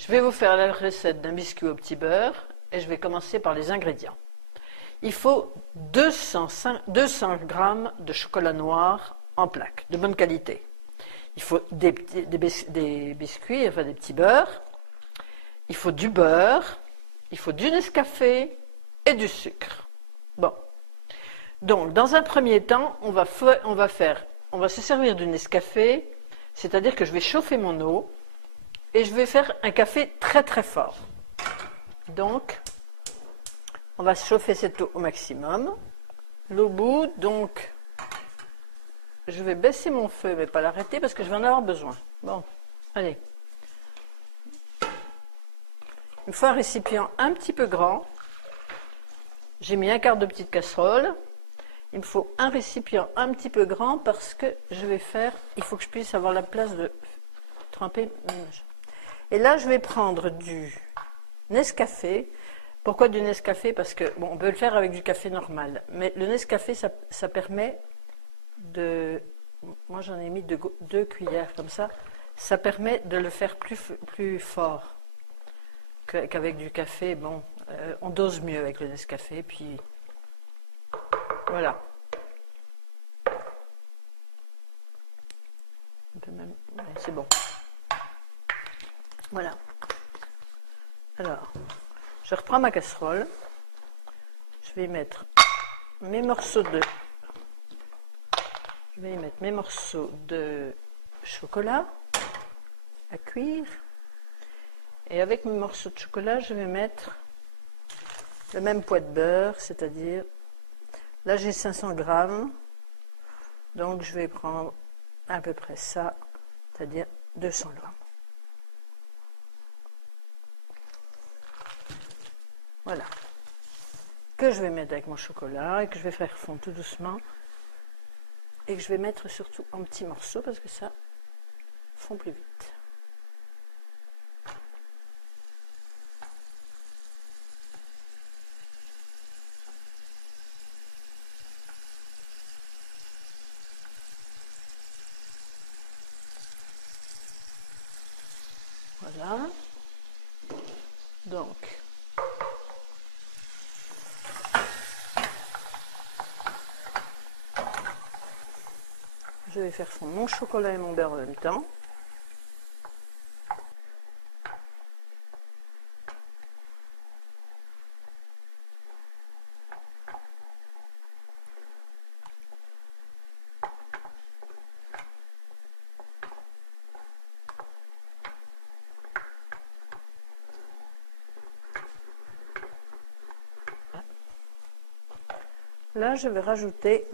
Je vais vous faire la recette d'un biscuit au petit beurre et je vais commencer par les ingrédients. Il faut 200 g de chocolat noir en plaques, de bonne qualité. Il faut des biscuits, enfin des petits beurres. Il faut du beurre, il faut du Nescafé et du sucre. Bon. Donc, dans un premier temps, on va se servir du Nescafé, c'est-à-dire que je vais chauffer mon eau et je vais faire un café très très fort. Donc, on va chauffer cette eau au maximum. L'eau bout, donc, je vais baisser mon feu, mais pas l'arrêter parce que je vais en avoir besoin. Bon, allez. Il me faut un récipient un petit peu grand. J'ai mis un quart de petite casserole. Il me faut un récipient un petit peu grand parce que il faut que je puisse avoir la place de tremper. Et là, je vais prendre du Nescafé. Pourquoi du Nescafé? Parce que, bon, on peut le faire avec du café normal, mais le Nescafé, ça permet de... Moi, j'en ai mis deux cuillères comme ça. Ça permet de le faire plus fort qu'avec du café. Bon, on dose mieux avec le Nescafé, puis voilà. C'est bon. Voilà. Alors, je reprends ma casserole. Je vais y mettre mes morceaux de chocolat à cuire. Et avec mes morceaux de chocolat, je vais mettre le même poids de beurre, c'est-à-dire, là j'ai 500 grammes, donc je vais prendre à peu près ça, c'est-à-dire 200 grammes. Voilà. Que je vais mettre avec mon chocolat et que je vais faire fondre tout doucement. Et que je vais mettre surtout en petits morceaux parce que ça fond plus vite. Voilà. Donc, je vais faire fondre mon chocolat et mon beurre en même temps. Là, je vais rajouter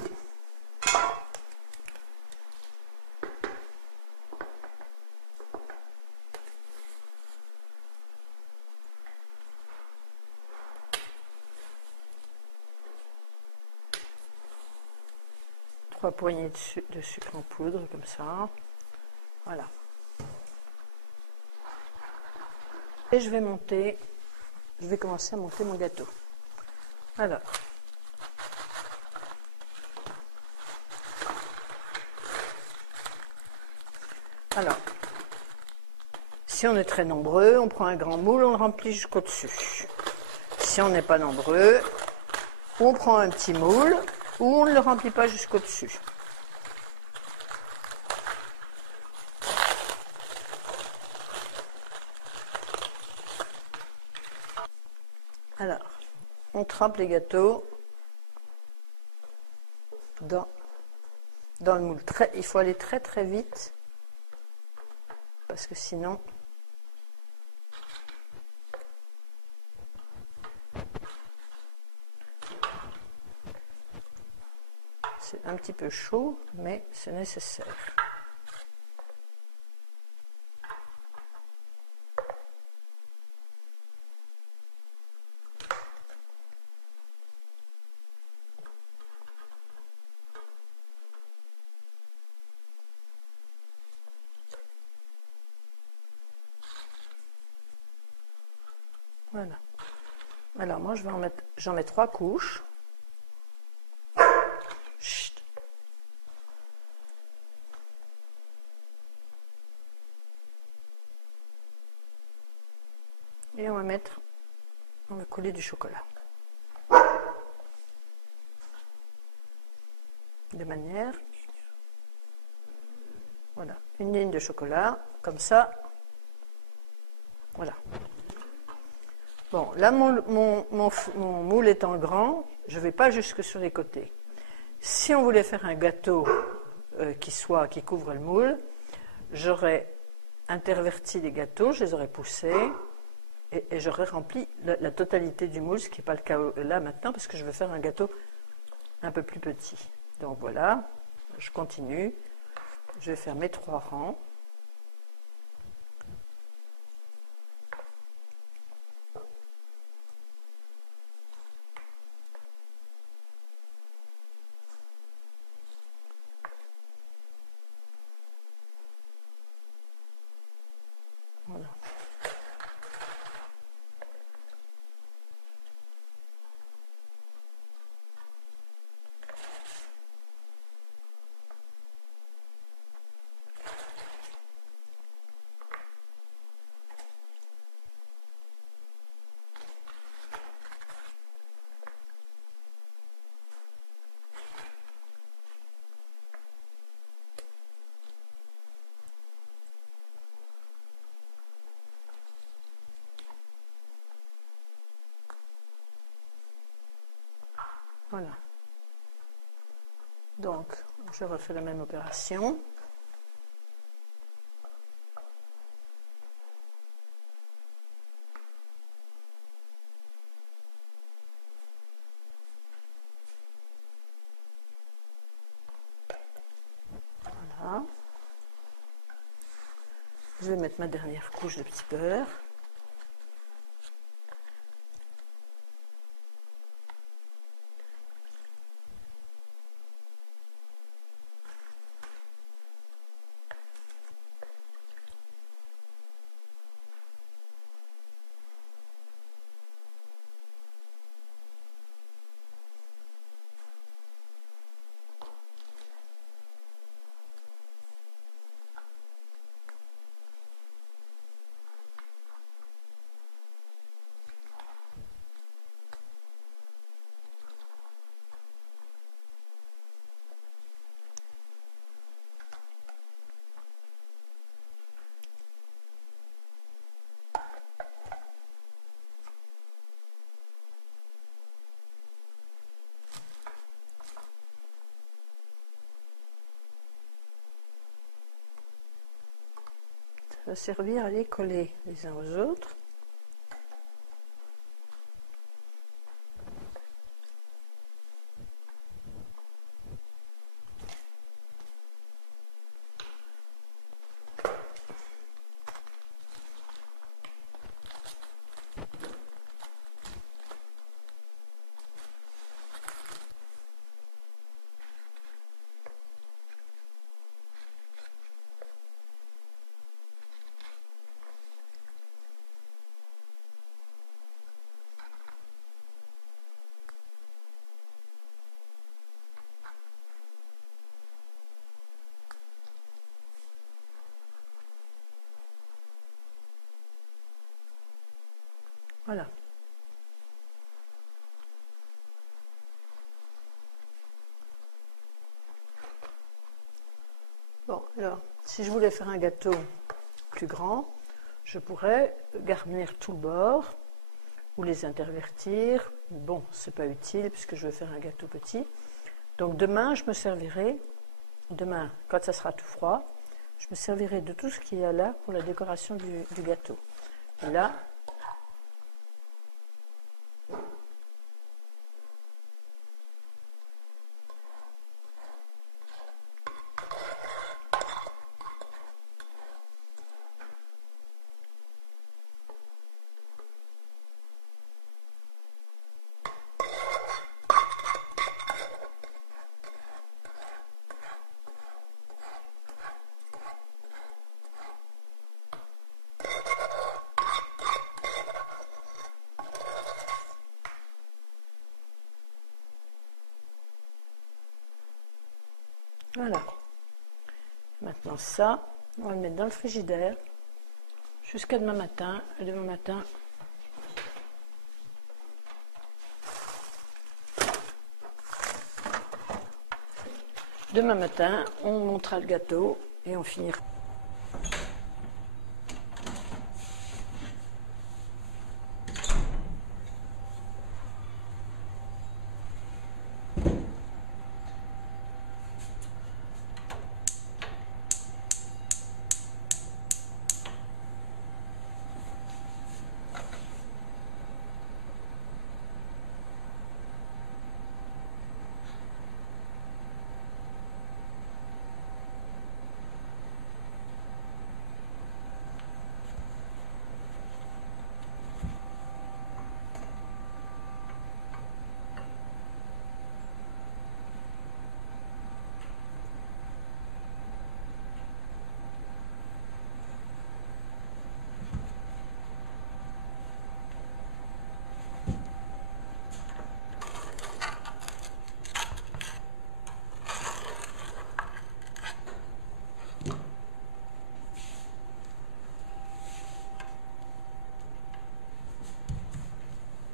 3 poignées de sucre en poudre, comme ça. Voilà. Et je vais commencer à monter mon gâteau. Alors, si on est très nombreux, on prend un grand moule, on le remplit jusqu'au dessus. Si on n'est pas nombreux, on prend un petit moule ou on ne le remplit pas jusqu'au dessus. Alors, on trempe les gâteaux dans le moule. Il faut aller très très vite parce que sinon c'est un petit peu chaud, mais c'est nécessaire. Voilà. Alors moi j'en mets 3 couches. Chut. Et on va coller du chocolat. De manière, voilà, une ligne de chocolat, comme ça. Voilà. Bon, là, mon moule étant grand, je ne vais pas jusque sur les côtés. Si on voulait faire un gâteau qui couvre le moule, j'aurais interverti les gâteaux, je les aurais poussés et j'aurais rempli la totalité du moule, ce qui n'est pas le cas là maintenant parce que je veux faire un gâteau un peu plus petit. Donc voilà, je continue, je vais faire mes 3 rangs. Voilà. Voilà. Donc, je refais la même opération. Voilà. Je vais mettre ma dernière couche de petit beurre. Ça va servir à les coller les uns aux autres. Voilà. Bon, alors, si je voulais faire un gâteau plus grand, je pourrais garnir tout le bord ou les intervertir. Bon, c'est pas utile puisque je veux faire un gâteau petit. Donc demain, je me servirai, demain, quand ça sera tout froid, je me servirai de tout ce qu'il y a là pour la décoration du gâteau. Et là, voilà. Maintenant ça, on va le mettre dans le frigidaire jusqu'à demain matin. Et demain matin, Demain matin, on montera le gâteau et on finira.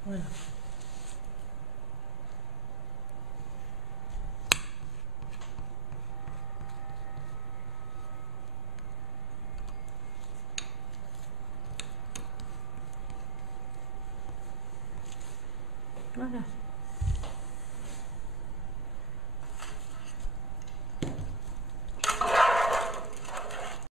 Voilà. Voilà.